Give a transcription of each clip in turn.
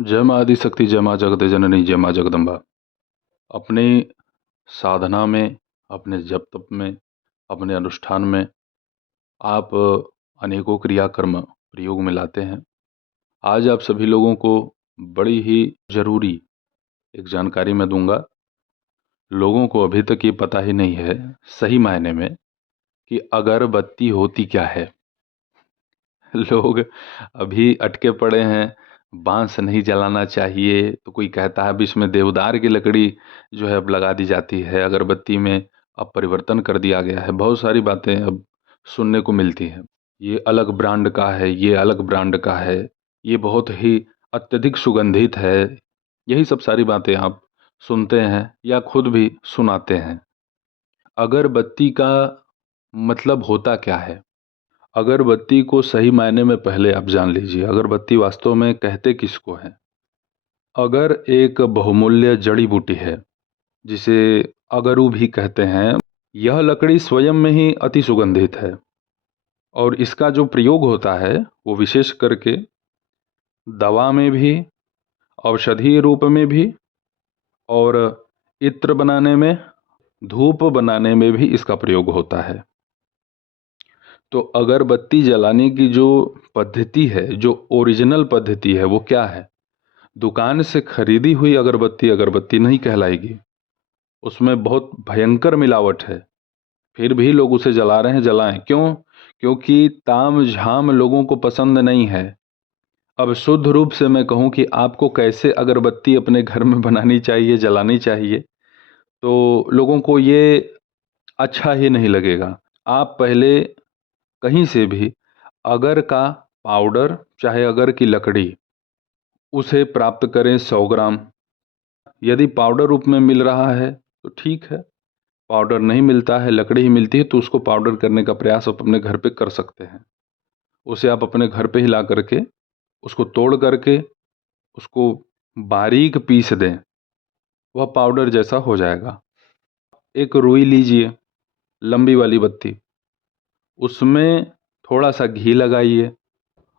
जय माँ आदिशक्ति, जय माँ जगत जननी, जय माँ जगदम्बा। अपनी साधना में, अपने जप तप में, अपने अनुष्ठान में आप अनेकों क्रियाकर्म प्रयोग में लाते हैं। आज आप सभी लोगों को बड़ी ही ज़रूरी एक जानकारी मैं दूंगा। लोगों को अभी तक ये पता ही नहीं है सही मायने में कि अगरबत्ती होती क्या है। लोग अभी अटके पड़े हैं, बांस नहीं जलाना चाहिए, तो कोई कहता है अब इसमें देवदार की लकड़ी जो है अब लगा दी जाती है, अगरबत्ती में अब परिवर्तन कर दिया गया है। बहुत सारी बातें अब सुनने को मिलती हैं। ये अलग ब्रांड का है, ये अलग ब्रांड का है, ये बहुत ही अत्यधिक सुगंधित है। यही सब सारी बातें आप सुनते हैं या खुद भी सुनाते हैं। अगरबत्ती का मतलब होता क्या है? अगरबत्ती को सही मायने में पहले आप जान लीजिए, अगरबत्ती वास्तव में कहते किसको हैं। अगर एक बहुमूल्य जड़ी बूटी है जिसे अगरू भी कहते हैं। यह लकड़ी स्वयं में ही अति सुगंधित है और इसका जो प्रयोग होता है वो विशेष करके दवा में भी, औषधीय रूप में भी और इत्र बनाने में, धूप बनाने में भी इसका प्रयोग होता है। तो अगरबत्ती जलाने की जो पद्धति है, जो ओरिजिनल पद्धति है, वो क्या है? दुकान से खरीदी हुई अगरबत्ती अगरबत्ती नहीं कहलाएगी। उसमें बहुत भयंकर मिलावट है, फिर भी लोग उसे जला रहे हैं। जलाएं क्यों? क्योंकि ताम झाम लोगों को पसंद नहीं है। अब शुद्ध रूप से मैं कहूं कि आपको कैसे अगरबत्ती अपने घर में बनानी चाहिए, जलानी चाहिए, तो लोगों को ये अच्छा ही नहीं लगेगा। आप पहले कहीं से भी अगर का पाउडर, चाहे अगर की लकड़ी, उसे प्राप्त करें 100 ग्राम। यदि पाउडर रूप में मिल रहा है तो ठीक है, पाउडर नहीं मिलता है, लकड़ी ही मिलती है, तो उसको पाउडर करने का प्रयास आप अपने घर पे कर सकते हैं। उसे आप अपने घर पे ही ला करके उसको तोड़ करके उसको बारीक पीस दें, वह पाउडर जैसा हो जाएगा। एक रुई लीजिए, लंबी वाली बत्ती, उसमें थोड़ा सा घी लगाइए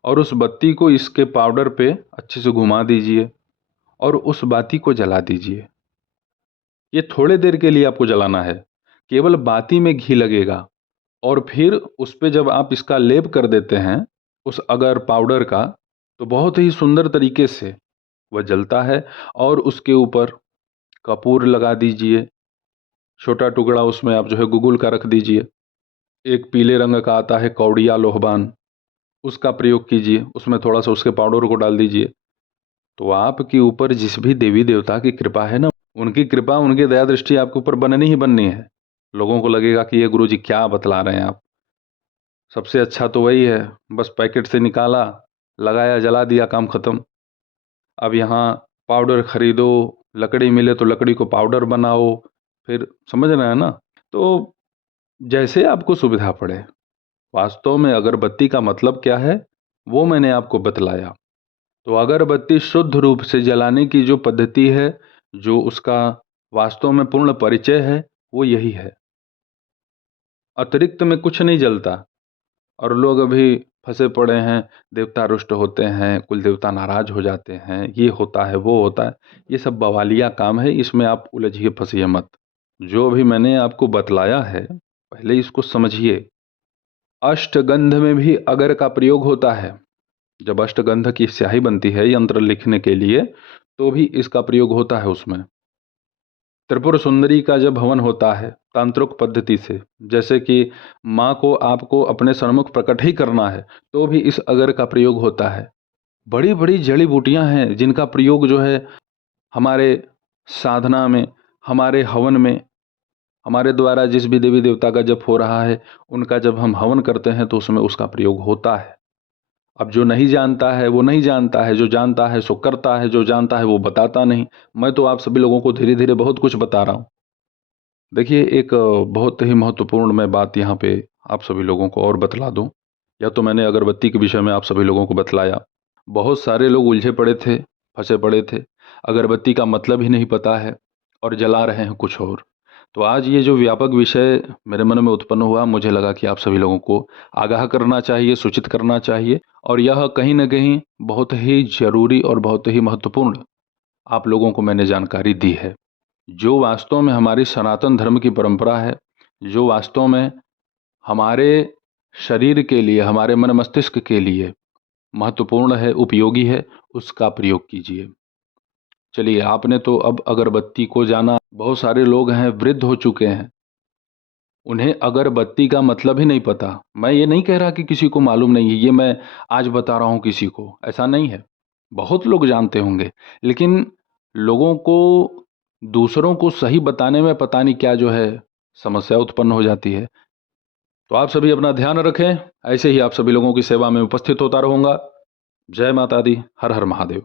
और उस बत्ती को इसके पाउडर पे अच्छे से घुमा दीजिए और उस बाती को जला दीजिए। ये थोड़े देर के लिए आपको जलाना है, केवल बाती में घी लगेगा और फिर उस पे जब आप इसका लेप कर देते हैं उस अगर पाउडर का, तो बहुत ही सुंदर तरीके से वह जलता है। और उसके ऊपर कपूर लगा दीजिए, छोटा टुकड़ा उसमें आप जो है गुगुल का रख दीजिए। एक पीले रंग का आता है कौड़िया लोहबान, उसका प्रयोग कीजिए, उसमें थोड़ा सा उसके पाउडर को डाल दीजिए। तो आपके ऊपर जिस भी देवी देवता की कृपा है ना, उनकी कृपा, उनकी दया दृष्टि आपके ऊपर बननी ही बननी है। लोगों को लगेगा कि ये गुरुजी क्या बतला रहे हैं आप। सबसे अच्छा तो वही है, बस पैकेट से निकाला, लगाया, जला दिया, काम खत्म। अब यहाँ पाउडर खरीदो, लकड़ी मिले तो लकड़ी को पाउडर बनाओ, फिर समझ रहे हैं ना। तो जैसे आपको सुविधा पड़े। वास्तव में अगरबत्ती का मतलब क्या है वो मैंने आपको बतलाया। तो अगरबत्ती शुद्ध रूप से जलाने की जो पद्धति है, जो उसका वास्तव में पूर्ण परिचय है, वो यही है। अतिरिक्त में कुछ नहीं जलता। और लोग अभी फंसे पड़े हैं, देवता रुष्ट होते हैं, कुल देवता नाराज हो जाते हैं, ये होता है, वो होता है। ये सब बवालिया काम है, इसमें आप उलझिए फंसिए मत। जो भी मैंने आपको बतलाया है पहले इसको समझिए। अष्टगंध में भी अगर का प्रयोग होता है। जब अष्टगंध की स्याही बनती है यंत्र लिखने के लिए, तो भी इसका प्रयोग होता है उसमें। त्रिपुर सुंदरी का जब हवन होता है तांत्रिक पद्धति से, जैसे कि माँ को आपको अपने सन्मुख प्रकट ही करना है, तो भी इस अगर का प्रयोग होता है। बड़ी बड़ी जड़ी बूटियां हैं जिनका प्रयोग जो है हमारे साधना में, हमारे हवन में, हमारे द्वारा जिस भी देवी देवता का जप हो रहा है उनका जब हम हवन करते हैं तो उसमें उसका प्रयोग होता है। अब जो नहीं जानता है वो नहीं जानता है, जो जानता है सो करता है, जो जानता है वो बताता नहीं। मैं तो आप सभी लोगों को धीरे धीरे बहुत कुछ बता रहा हूँ। देखिए, एक बहुत ही महत्वपूर्ण मैं बात यहाँ पे आप सभी लोगों को और बतला दूं। या तो मैंने अगरबत्ती के विषय में आप सभी लोगों को बतलाया। बहुत सारे लोग उलझे पड़े थे, फंसे पड़े थे, अगरबत्ती का मतलब ही नहीं पता है और जला रहे हैं कुछ और। तो आज ये जो व्यापक विषय मेरे मन में उत्पन्न हुआ, मुझे लगा कि आप सभी लोगों को आगाह करना चाहिए, सूचित करना चाहिए, और यह कहीं न कहीं बहुत ही ज़रूरी और बहुत ही महत्वपूर्ण आप लोगों को मैंने जानकारी दी है। जो वास्तव में हमारी सनातन धर्म की परंपरा है, जो वास्तव में हमारे शरीर के लिए, हमारे मन मस्तिष्क के लिए महत्वपूर्ण है, उपयोगी है, उसका प्रयोग कीजिए। चलिए, आपने तो अब अगरबत्ती को जाना। बहुत सारे लोग हैं, वृद्ध हो चुके हैं, उन्हें अगरबत्ती का मतलब ही नहीं पता। मैं ये नहीं कह रहा कि किसी को मालूम नहीं है, ये मैं आज बता रहा हूँ किसी को, ऐसा नहीं है। बहुत लोग जानते होंगे, लेकिन लोगों को दूसरों को सही बताने में पता नहीं क्या जो है समस्या उत्पन्न हो जाती है। तो आप सभी अपना ध्यान रखें, ऐसे ही आप सभी लोगों की सेवा में उपस्थित होता रहूँगा। जय माता दी, हर हर महादेव।